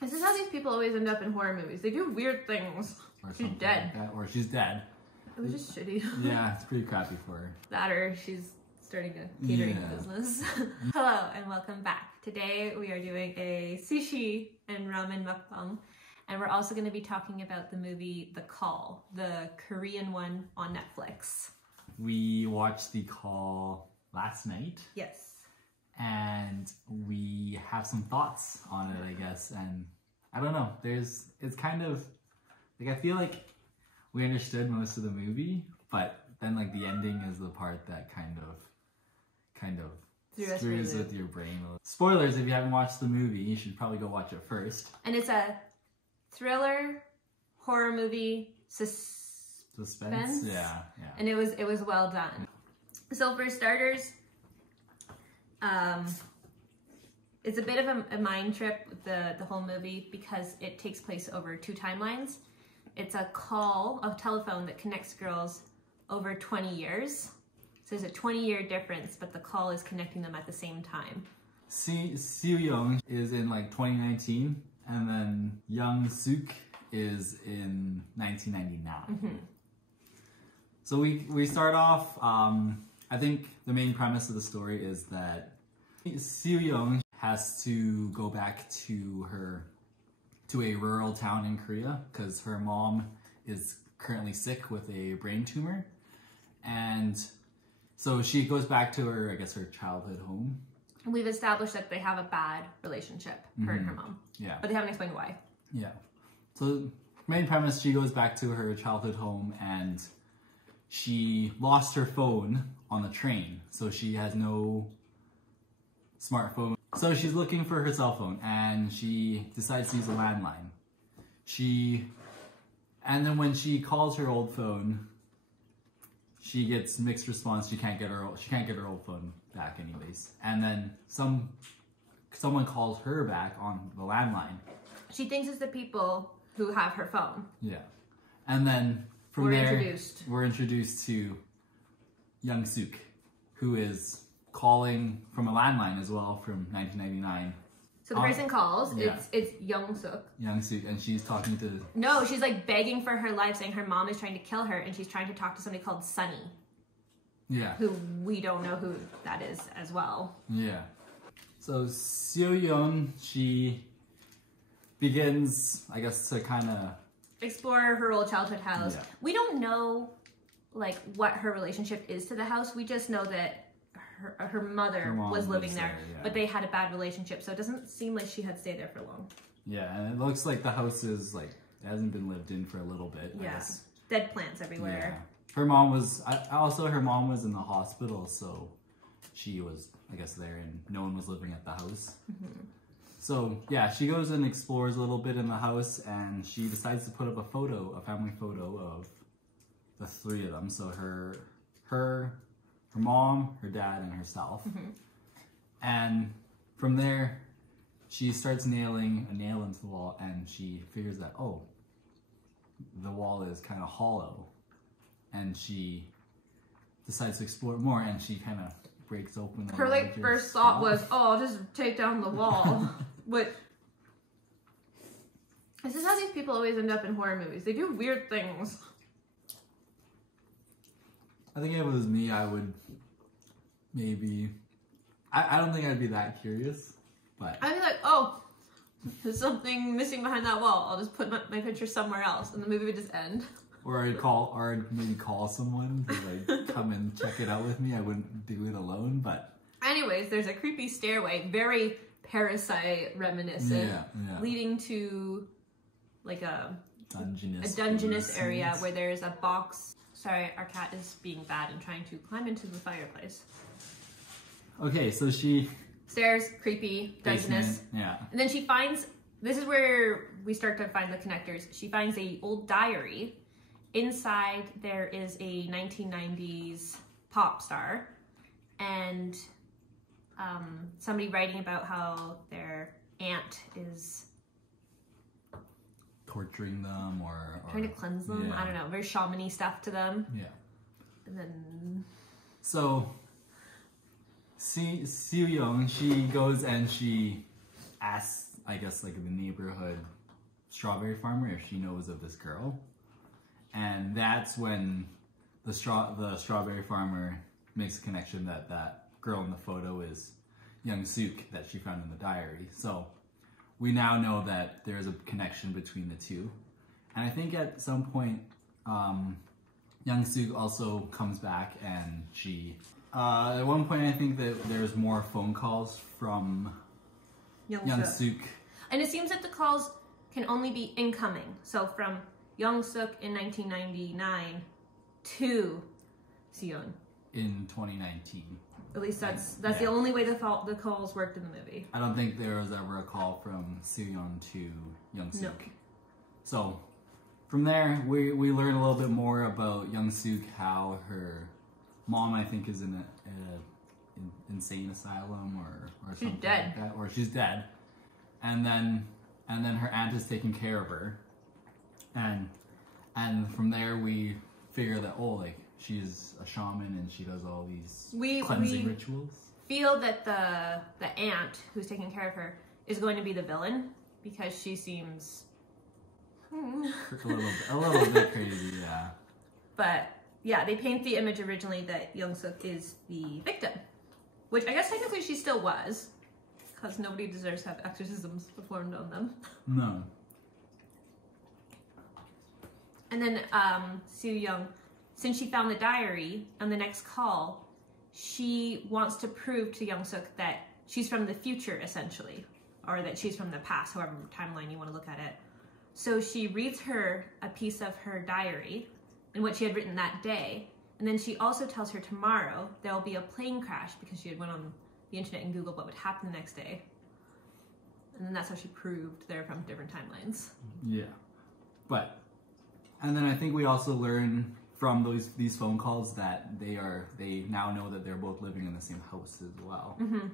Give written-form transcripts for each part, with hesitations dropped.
This is how these people always end up in horror movies. They do weird things. Or she's dead. Like that, or she's dead. It was just shitty. Yeah, it's pretty crappy for her. That or she's starting a catering business. Hello and welcome back. Today we are doing a sushi and ramen mukbang. And we're also going to be talking about the movie The Call, the Korean one on Netflix. We watched The Call last night. Yes. And we have some thoughts on it, I guess. And I don't know, it's kind of, like, I feel like we understood most of the movie, but then like the ending is the part that kind of screws with your brain. Spoilers, if you haven't watched the movie, you should probably go watch it first. And it's a thriller, horror movie, suspense. Yeah. And it was well done. So for starters, it's a bit of a mind trip, the whole movie, because it takes place over two timelines. It's a telephone that connects girls over 20 years. So there's a 20-year difference, but the call is connecting them at the same time. Seo-young is in like 2019, and then Young Suk is in 1999. Mm-hmm. So we start off, I think the main premise of the story is that Seo-young has to go back to a rural town in Korea because her mom is currently sick with a brain tumor. And so she goes back to her childhood home. We've established that they have a bad relationship, her and her mom. Yeah. But they haven't explained why. Yeah. So main premise, she goes back to her childhood home and she lost her phone on the train. So she has no smartphone. So she's looking for her cell phone and she decides to use a landline. And then when she calls her old phone, she gets mixed response. She can't get her old phone back anyways. And then someone calls her back on the landline. She thinks it's the people who have her phone. Yeah. And then from there, we're introduced to Young Suk, who is calling from a landline as well from 1999. So the person calls, it's Young Suk. Young Suk, and she's talking to... No, she's like begging for her life, saying her mom is trying to kill her, and she's trying to talk to somebody called Sunny. Yeah. Who we don't know who that is as well. Yeah. So Seo-young, she begins, I guess, to kind of... explore her old childhood house. Yeah. We don't know, like, what her relationship is to the house. We just know that her mother was living there, but they had a bad relationship, so it doesn't seem like she had stayed there for long. Yeah, and it looks like the house is like it hasn't been lived in for a little bit. Yeah, dead plants everywhere. Yeah. Her mom was her mom was in the hospital, so she was, I guess, there, and no one was living at the house. Mm-hmm. So yeah, she goes and explores a little bit in the house, and she decides to put up a family photo of the three of them. So her mom, her dad, and herself. Mm-hmm. And from there, she starts nailing a nail into the wall, and she figures that, oh, the wall is kind of hollow. And she decides to explore more, and she kind of breaks open the Her first thought was, oh, I'll just take down the wall. But this is how these people always end up in horror movies. They do weird things. I think if it was me, I would maybe... I don't think I'd be that curious, but... I'd be like, oh, there's something missing behind that wall. I'll just put my picture somewhere else, and the movie would just end. Or I'd maybe call someone to like come and check it out with me. I wouldn't do it alone, but... Anyways, there's a creepy stairway, very Parasite reminiscent, leading to like a dungeness area where there's a box. Sorry, our cat is being bad and trying to climb into the fireplace. Okay, so stairs, creepy, dungeness. Yeah. And then she finds, this is where we start to find the connectors. She finds a old diary. Inside there is a 1990s pop star and somebody writing about how their aunt is torturing them or trying to cleanse them. Yeah. I don't know, very shamany stuff to them. Yeah. And then so Seo-young, she goes and she asks I guess, like the neighborhood strawberry farmer if she knows of this girl. And that's when the strawberry farmer makes a connection that that girl in the photo is young Suk that she found in the diary. So we now know that there's a connection between the two. And I think at some point, young Suk also comes back, and she at one point I think that there's more phone calls from young Suk. And it seems that the calls can only be incoming. So from Young Suk in 1999 to Seon in 2019. At least that's the only way the calls worked in the movie. I don't think there was ever a call from Seon to Young Suk. No. So from there, we learn a little bit more about Young Suk, how her mom, I think, is in an insane asylum or she's something dead. like that, or she's dead, and then her aunt is taking care of her, and from there we figure that she's a shaman and she does all these cleansing rituals. Feel that the aunt who's taking care of her is going to be the villain because she seems a little bit crazy, yeah. But yeah, they paint the image originally that Young Suk is the victim, which I guess technically she still was, because nobody deserves to have exorcisms performed on them. No. And then Soo Young, since she found the diary on the next call, she wants to prove to Young Suk that she's from the future, essentially, or that she's from the past, however timeline you want to look at it. So she reads her a piece of her diary and what she had written that day, and then she also tells her tomorrow there will be a plane crash because she had went on the internet and Googled what would happen the next day. And then that's how she proved they're from different timelines. Yeah. And then I think we also learn from these phone calls that they now know that they're both living in the same house as well. Mm-hmm.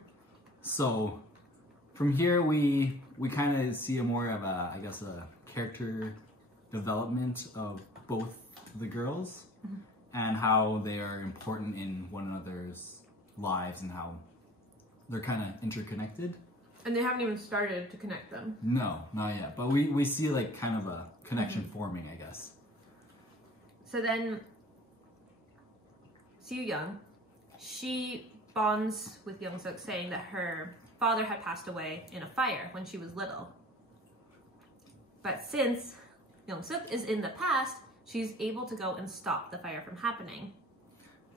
So from here we kind of see a more of a character development of both the girls, mm-hmm. and how they are important in one another's lives and how they're kind of interconnected. And they haven't even started to connect them. No, not yet. But we see like kind of a connection mm-hmm. forming, I guess. So then Soo Young, she bonds with Young Suk, saying that her father had passed away in a fire when she was little. But since Young Suk is in the past, she's able to go and stop the fire from happening.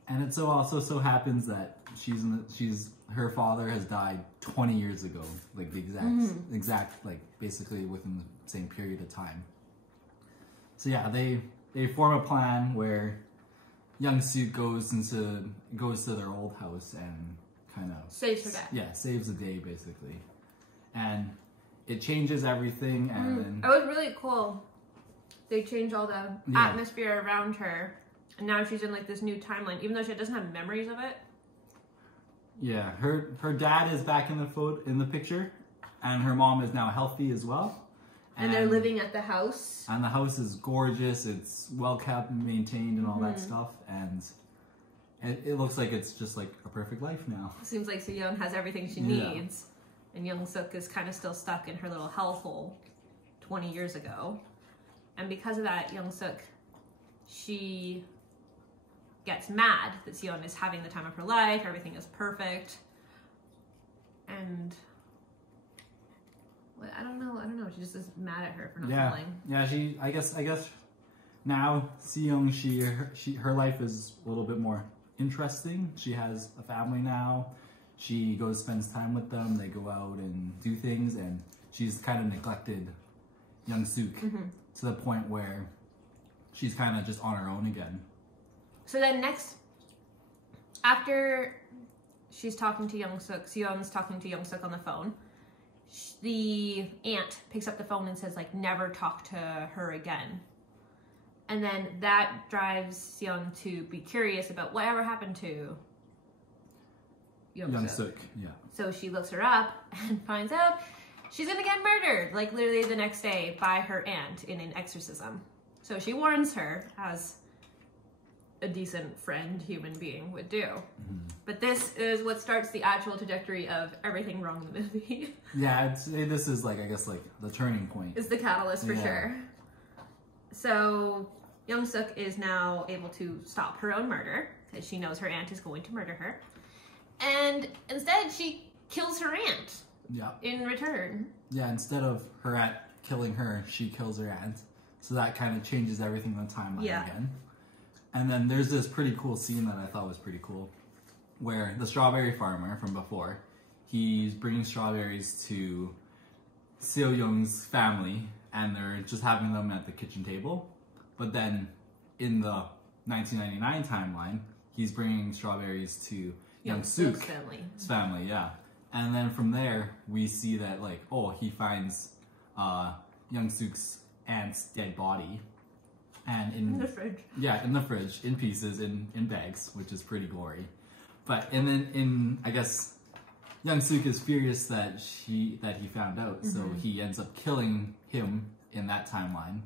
And it also so happens that her father has died 20 years ago, like the exact like basically within the same period of time. So yeah, they form a plan where Young Suk goes to their old house and kind of saves her dad. Yeah, saves the day basically, and it changes everything. And then, it was really cool. They change all the atmosphere around her, and now she's in like this new timeline, even though she doesn't have memories of it. Yeah, her dad is back in the picture, and her mom is now healthy as well. And they're living at the house. And the house is gorgeous. It's well kept and maintained and all that stuff. And it looks like it's just like a perfect life now. Seems like Soo Young has everything she needs. And Young Suk is kind of still stuck in her little hellhole 20 years ago. And because of that, Young Suk, she gets mad that Soo Young is having the time of her life. Everything is perfect. And I don't know. She just is mad at her for not falling. Yeah. I guess now Soo Young, her life is a little bit more interesting. She has a family now. She spends time with them. They go out and do things, and she's kind of neglected Young Suk to the point where she's kind of just on her own again. So then next, after she's talking to Young Suk, Soo Young's talking to Young Suk on the phone. The aunt picks up the phone and says, like, never talk to her again. And then that drives Seon to be curious about whatever happened to Young Suk. Yeah. So she looks her up and finds out she's gonna get murdered, like literally the next day, by her aunt in an exorcism. So she warns her, as a decent friend human being would do. But this is what starts the actual trajectory of everything wrong in the movie. Yeah, I'd say this is like, I guess, like the turning point. It's the catalyst for sure. So Young-suk is now able to stop her own murder because she knows her aunt is going to murder her. And instead she kills her aunt. Yeah. In return. Yeah, instead of her aunt killing her, she kills her aunt. So that kind of changes everything on the timeline again. And then there's this pretty cool scene that I thought was pretty cool, where the strawberry farmer from before, he's bringing strawberries to Seo-young's family, and they're just having them at the kitchen table. But then in the 1999 timeline, he's bringing strawberries to Young-suk's family, yeah. And then from there, we see that, like, oh, he finds Young-suk's aunt's dead body. And in the fridge. Yeah, in the fridge, in pieces, in bags, which is pretty gory. But, and then I guess, Young-suk is furious that he found out, so he ends up killing him in that timeline.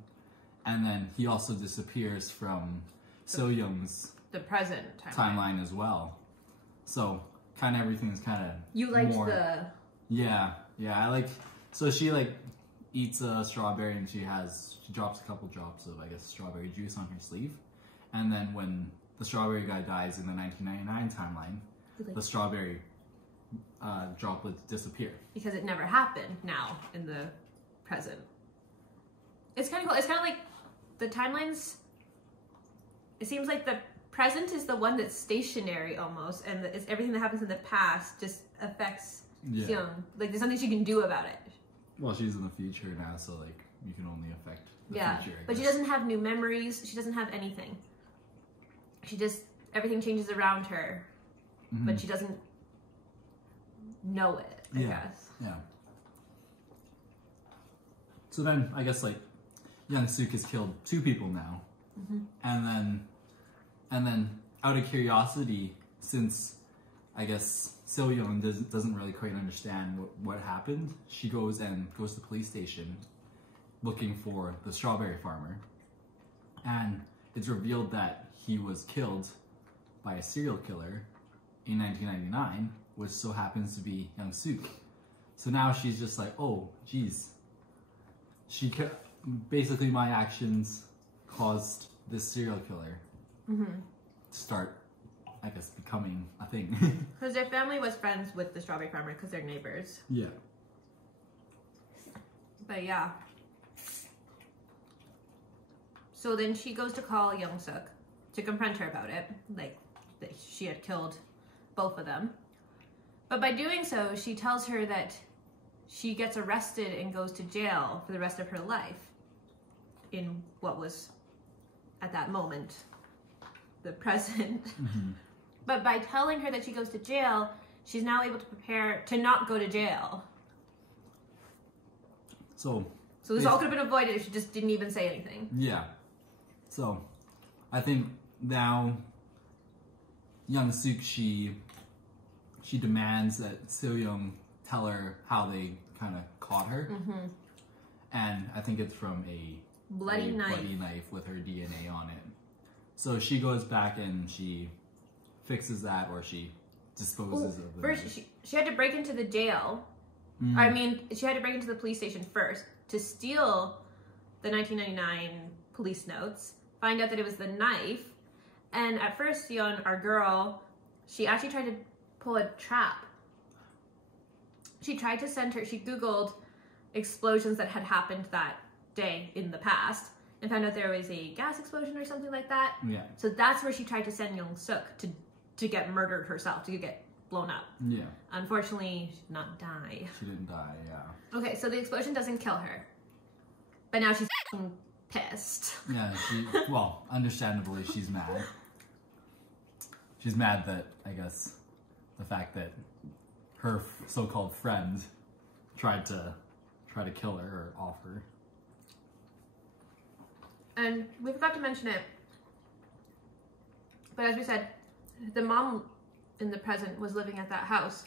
And then he also disappears from Seo-young's the present timeline as well. So, kind of everything's kind of You liked the... Yeah, I like... So she, like, eats a strawberry and she drops a couple drops of, I guess, strawberry juice on her sleeve. And then when the strawberry guy dies in the 1999 timeline, the strawberry droplets disappear. Because it never happened now in the present. It's kind of cool. It's kind of like the timelines... It seems like the present is the one that's stationary almost, and it's everything that happens in the past just affects Seong. Like, there's something she can do about it. Well, she's in the future now, so, like, you can only affect the future. But she doesn't have new memories. She doesn't have anything. She just, everything changes around her, but she doesn't know it, I guess. Yeah. So then, I guess, like, Young-suk has killed 2 people now. And then, out of curiosity, since, I guess, Seo-young doesn't really quite understand what happened, she goes to the police station looking for the strawberry farmer. And it's revealed that he was killed by a serial killer in 1999, which so happens to be Young-suk. So now she's just like, oh, geez. Basically, my actions caused this serial killer to start, I guess, becoming a thing. Because their family was friends with the strawberry farmer because they're neighbors. Yeah. But yeah. So then she goes to call Young-suk to confront her about it. Like, that she had killed both of them. But by doing so, she tells her that she gets arrested and goes to jail for the rest of her life. In what was, at that moment, the present. But by telling her that she goes to jail, she's now able to prepare to not go to jail. So this all could have been avoided if she just didn't even say anything. Yeah. So I think now Young-suk, she demands that Seo-young tell her how they kind of caught her. And I think it's from a bloody knife with her DNA on it. So she goes back and she fixes that, or she disposes of the first knife. She had to break into the jail. I mean, she had to break into the police station first to steal the 1999 police notes, find out that it was the knife, and at first, Yeon, our girl, she actually tried to pull a trap. She tried to send her, she Googled explosions that had happened that day in the past and found out there was a gas explosion or something like that. Yeah. So that's where she tried to send Young-suk to get murdered herself, to get blown up. Yeah. Unfortunately, she did not die. She didn't die, yeah. Okay, so the explosion doesn't kill her. But now she's pissed. Yeah, well, understandably, she's mad. She's mad that, I guess, the fact that her so-called friend tried to kill her or off her. And we forgot to mention it, but as we said, the mom in the present was living at that house.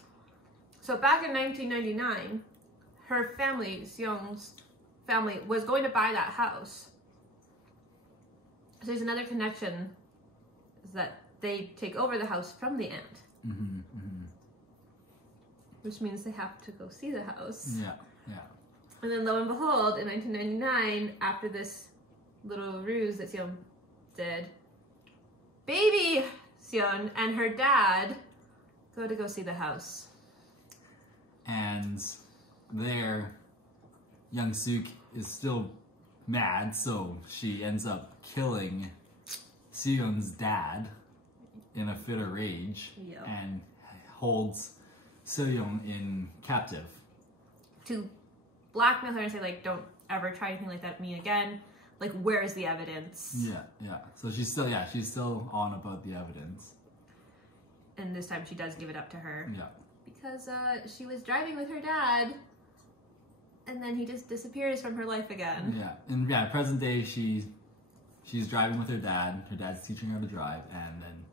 So back in 1999, her family, Seong's family, was going to buy that house. So there's another connection is that they take over the house from the aunt. Which means they have to go see the house. Yeah, yeah. And then lo and behold, in 1999, after this little ruse that Seon did, baby Seon and her dad go see the house. And there, young Suk is still mad, so she ends up killing Seon's dad in a fit of rage. Yep. And holds Seon in captive. To blackmail her and say, like, don't ever try anything like that with me again. Like, where's the evidence? Yeah, yeah. So she's still on about the evidence. And this time she does give it up to her. Yeah. Because she was driving with her dad, and then he just disappears from her life again. Yeah, and yeah, present day she's driving with her dad. Her dad's teaching her to drive, and then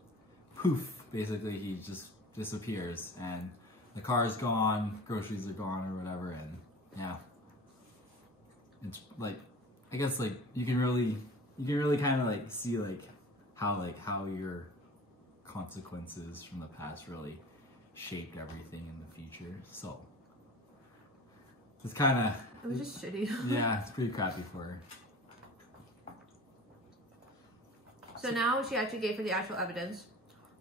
poof, basically he just disappears, and the car is gone, groceries are gone, or whatever, and yeah, it's like, I guess like you can really kind of like see like how your consequences from the past really shaped everything in the future. So it's kind of, it was just shitty. Yeah, it's pretty crappy for her. So now she actually gave her the actual evidence,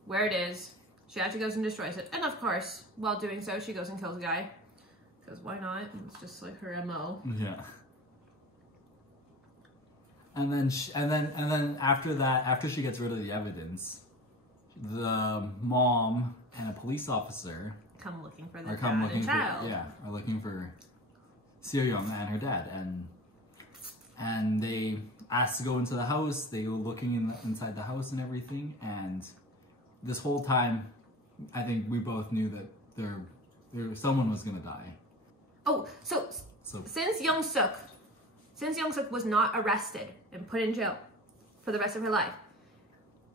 where it is. She actually goes and destroys it, and of course, while doing so, she goes and kills a guy. Because why not? It's just like her MO. Yeah. And then after that, after she gets rid of the evidence, the mom and a police officer come looking for the dad and child. Are looking for Seo-young and her dad, and they ask to go into the house. They go looking inside the house and everything, and this whole time, I think we both knew that someone was gonna die. Oh, so since Young Suk was not arrested and put in jail for the rest of her life,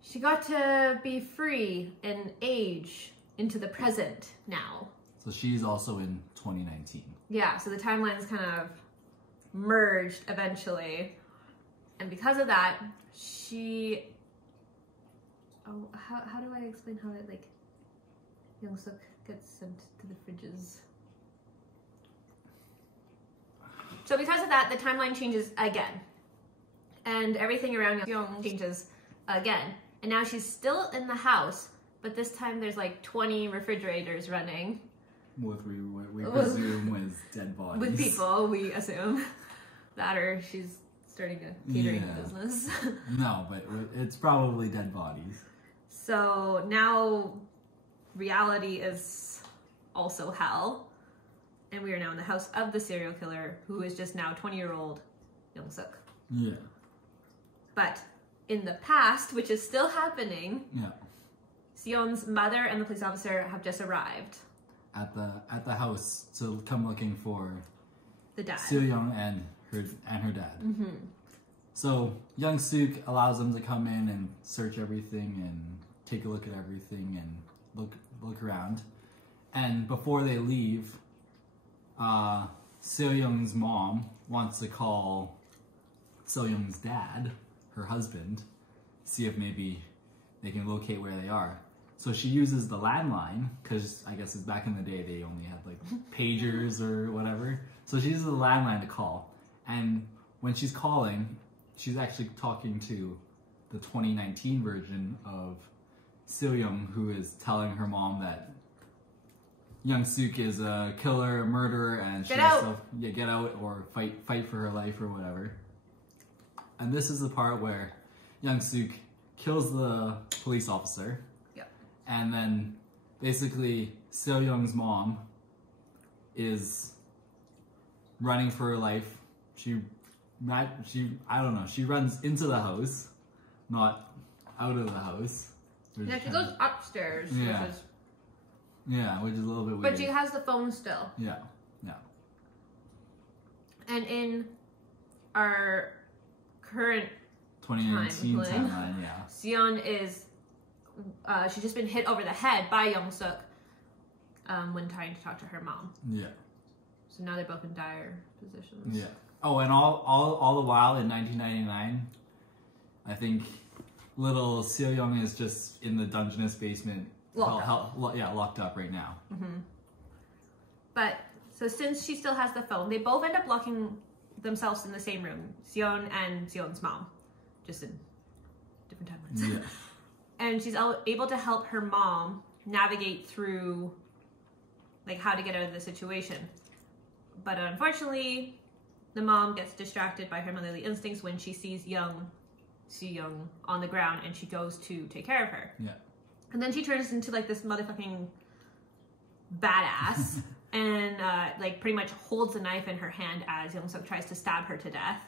she got to be free and age into the present now. So she's also in 2019. Yeah, so the timelines kind of merged eventually. And because of that, she... Oh, how do I explain how it, like, Young Suk gets sent to the fridges? So because of that, the timeline changes again. And everything around Young changes again. And now she's still in the house, but this time there's like 20 refrigerators running. What we presume was dead bodies. With people, we assume. That or she's starting a catering business. No, but it's probably dead bodies. So now reality is also hell. And we are now in the house of the serial killer, who is just now 20-year-old Young Suk. Yeah. But in the past, which is still happening, Seon's mother and the police officer have just arrived at the house to come looking for the dad, Seo-young and her dad. Mm-hmm. So Young Suk allows them to come in and search everything and take a look at everything and look around. And before they leave, Seo-young's mom wants to call Seo-young's dad, her husband, see if maybe they can locate where they are. So she uses the landline, because I guess it's back in the day they only had like pagers or whatever. So she uses the landline to call. And when she's calling, she's actually talking to the 2019 version of Seo-young, who is telling her mom that Young Suk is a killer, a murderer, and she has to get out or fight for her life or whatever. And this is the part where Young Suk kills the police officer. Yep. And then basically Seo-young's mom is running for her life. She runs into the house, not out of the house. Yeah, she goes upstairs, yeah. Which is a little bit weird. But she has the phone still. Yeah. And in our current 2019 timeline, Seon is, she's just been hit over the head by Young Suk when trying to talk to her mom. Yeah. So now they're both in dire positions. Yeah. Oh, and all the while in 1999, I think little Seo Young is just in the dungeness basement, locked up right now. But so since she still has the phone, they both end up locking themselves in the same room, Seon and Seon's mom, just in different timelines. Yeah. And she's able to help her mom navigate through like how to get out of the situation. But unfortunately, the mom gets distracted by her motherly instincts when she sees Soo-young on the ground, and she goes to take care of her. Yeah. And then she turns into like this motherfucking badass and like pretty much holds a knife in her hand as Young-suk tries to stab her to death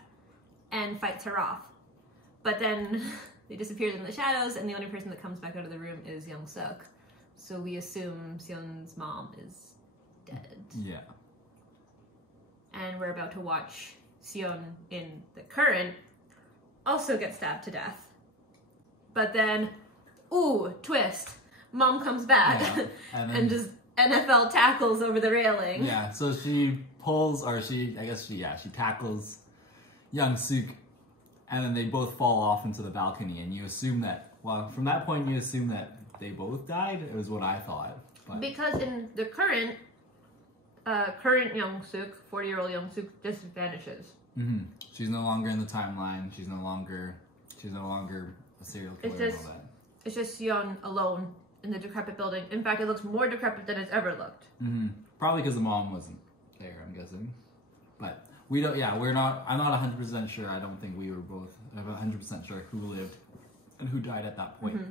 and fights her off. But then they disappear in the shadows, and the only person that comes back out of the room is Young-suk. So we assume Seon's mom is dead. Yeah. And we're about to watch Seon in the current also get stabbed to death. But then, ooh, twist. Mom comes back and just NFL tackles over the railing. Yeah, so she pulls, or she tackles Young-suk, and then they both fall off into the balcony, and you assume that, well, from that point you assume that they both died. It was what I thought. But because in the current Young-suk, 40-year-old Young-suk, just vanishes. She's no longer in the timeline. She's no longer a serial killer and all that. It's just Seon alone in the decrepit building. In fact, it looks more decrepit than it's ever looked. Probably because the mom wasn't there, I'm guessing. But we don't. Yeah, we're not. I'm not 100% sure. I don't think we were both 100% sure who lived and who died at that point.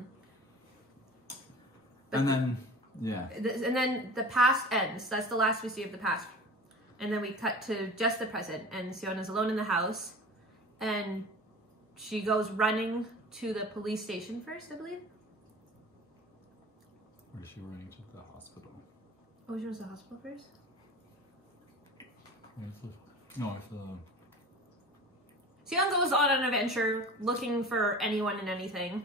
And then, yeah. And then the past ends. That's the last we see of the past. And then we cut to just the present, and Seon is alone in the house, and she goes running to the police station first, I believe. Or is she running to the hospital? Oh, she was to the hospital first? No, it's Seon goes on an adventure looking for anyone and anything.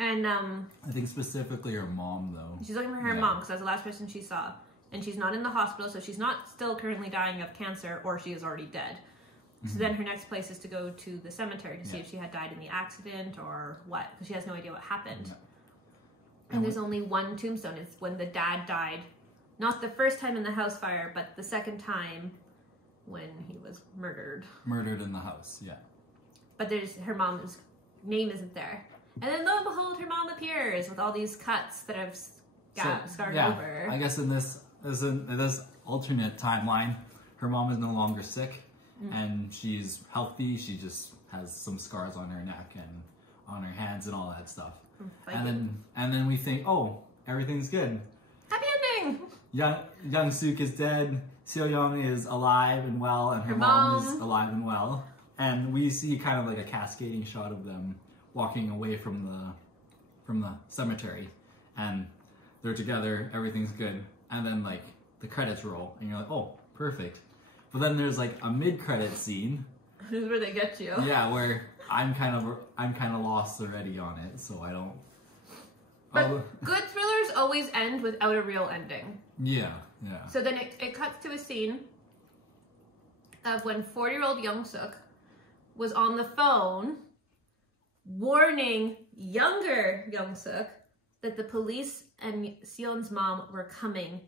And I think specifically her mom, though. She's looking for her mom, because that's the last person she saw. And she's not in the hospital, so she's not still currently dying of cancer, or she is already dead. So then her next place is to go to the cemetery to see if she had died in the accident or what, because she has no idea what happened. And there's only one tombstone. It's when the dad died. Not the first time in the house fire, but the second time when he was murdered. Murdered in the house, yeah. But her mom's name isn't there. And then lo and behold, her mom appears with all these cuts that have scarred over. I guess in this alternate timeline, her mom is no longer sick, and she's healthy. She just has some scars on her neck and on her hands and all that stuff. And then we think, oh, everything's good. Happy ending. Young-suk is dead. Seo-young is alive and well, and her mom is alive and well. And we see kind of like a cascading shot of them walking away from the cemetery, and they're together. Everything's good. And then like the credits roll, and you're like, oh, perfect. But then there's like a mid-credit scene. This is where they get you. Yeah, where I'm kind of lost already on it, so I don't. But good thrillers always end without a real ending. Yeah. So then it cuts to a scene of when 40-year-old Young-suk was on the phone warning younger Young-suk that the police and Seon's mom were coming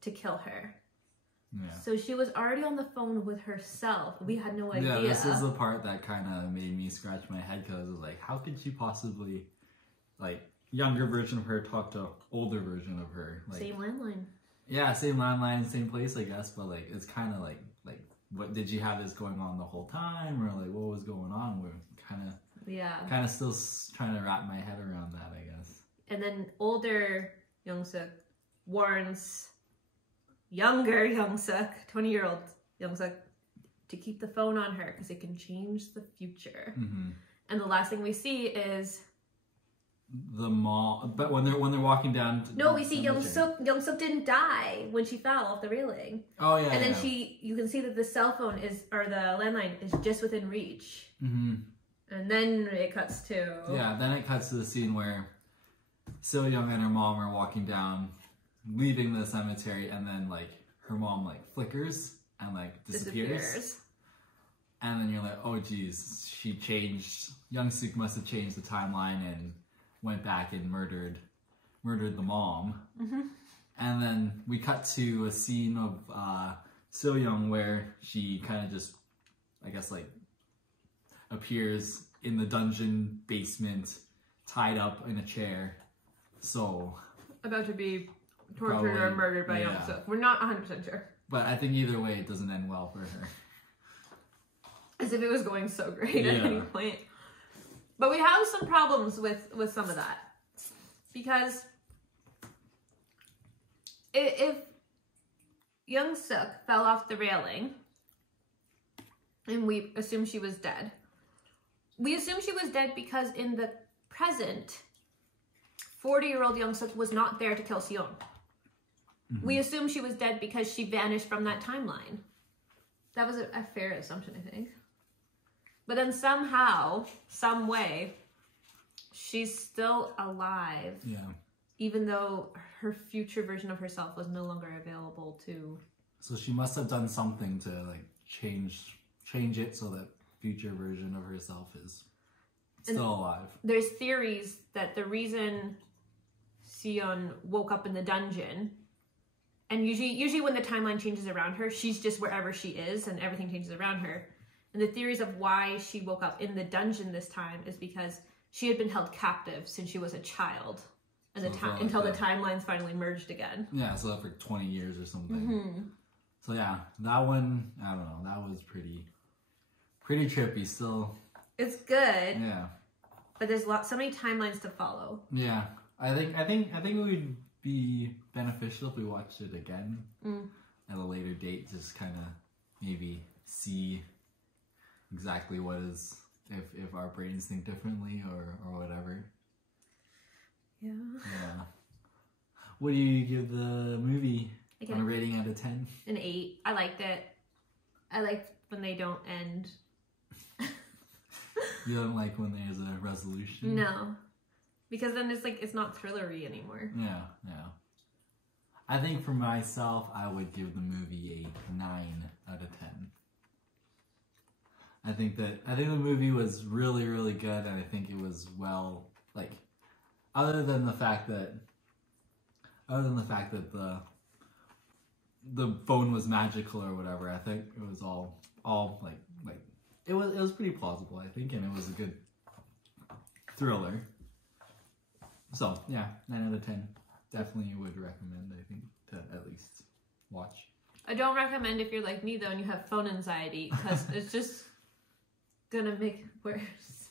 to kill her. Yeah. So she was already on the phone with herself. We had no idea. Yeah, this is the part that kind of made me scratch my head, because it was like, how could she possibly, like, younger version of her talk to older version of her? Like, same landline. Yeah, same landline, same place, I guess. But like, it's kind of like, what did you have this going on the whole time, or like, what was going on? We're kind of still trying to wrap my head around that, I guess. And then older Young-suk warns younger Young-suk, 20-year-old Young-suk, to keep the phone on her because it can change the future. And the last thing we see is the mall. But when they're walking down, we see Young-suk didn't die when she fell off the railing. Oh yeah. And then you can see that the cell phone the landline is just within reach. And then it cuts to then it cuts to the scene where Seo-young and her mom are walking down, leaving the cemetery, and then like her mom like flickers and like disappears. And then you're like, oh geez, she changed. Young Suk must have changed the timeline and went back and murdered the mom. And then we cut to a scene of So Young where she kind of just, I guess, like appears in the dungeon basement, tied up in a chair. So about to be tortured or murdered by Young Suk. We're not 100% sure. But I think either way, it doesn't end well for her. As if it was going so great at any point. But we have some problems with some of that. Because if Young Suk fell off the railing and we assume she was dead, we assume she was dead because in the present, 40-year-old Young Suk was not there to kill Seon. We assume she was dead because she vanished from that timeline. That was a fair assumption, I think. But then somehow, some way, she's still alive. Yeah. Even though her future version of herself was no longer available to... So she must have done something to like change it so that future version of herself is still alive. There's theories that the reason Seon woke up in the dungeon, and usually when the timeline changes around her, she's just wherever she is and everything changes around her. And the theories of why she woke up in the dungeon this time is because she had been held captive since she was a child, and until the timelines finally merged again. Yeah, so for 20 years or something. So yeah, that one, I don't know, that was pretty trippy still. It's good. Yeah. But there's so many timelines to follow. Yeah. I think it would be beneficial if we watched it again at a later date, just kind of maybe see exactly what is, if our brains think differently or whatever. Yeah. Yeah. What do you give the movie on a rating out of 10? An 8. I liked it. I liked when they don't end. You don't like when there's a resolution? No. Because then it's like, it's not thrillery anymore. Yeah, yeah. I think for myself, I would give the movie a 9 out of 10. I think the movie was really, really good, and I think it was well, like, other than the fact that the phone was magical or whatever, I think it was all like it was pretty plausible, I think, and it was a good thriller. So yeah, 9 out of 10. Definitely would recommend, I think, to at least watch. I don't recommend if you're like me though and you have phone anxiety, because it's just gonna make it worse.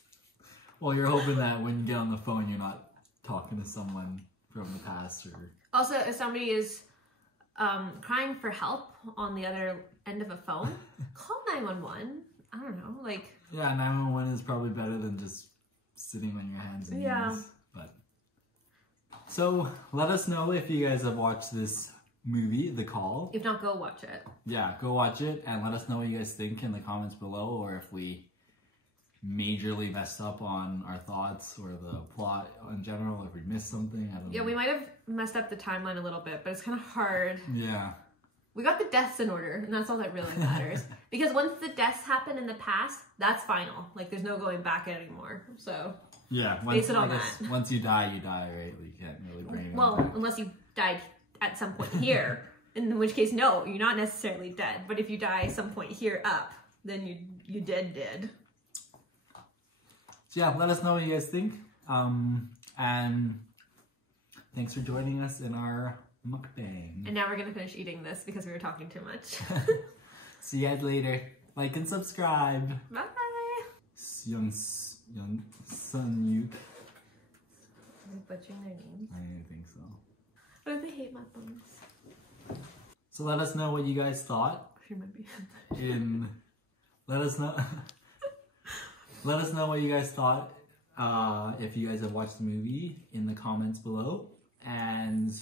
Well, you're hoping that when you get on the phone, you're not talking to someone from the past, or also if somebody is crying for help on the other end of a phone, call 911. I don't know, like... Yeah, 911 is probably better than just sitting on your hands and knees. But... So, let us know if you guys have watched this movie, The Call. If not, go watch it. Yeah, go watch it and let us know what you guys think in the comments below, or if we majorly messed up on our thoughts or the plot in general, if we missed something. I don't know. Yeah, we might have messed up the timeline a little bit, but it's kind of hard. Yeah. We got the deaths in order, and that's all that really matters. Because once the deaths happen in the past, that's final. Like, there's no going back anymore. So, yeah, base it on that. Once you die, right? You can't really bring it Well, back. unless you died at some point here, in which case, no, you're not necessarily dead. But if you die some point here up, then you dead. So yeah, let us know what you guys think. And thanks for joining us in our mukbang. And now we're gonna finish eating this because we were talking too much. See you guys later. Like and subscribe. Bye. Young Sun Yuk. Are you butchering their names? I didn't think so. What if they hate mukbangs? So let us know what you guys thought. Let us know. Let us know what you guys thought. If you guys have watched the movie in the comments below, and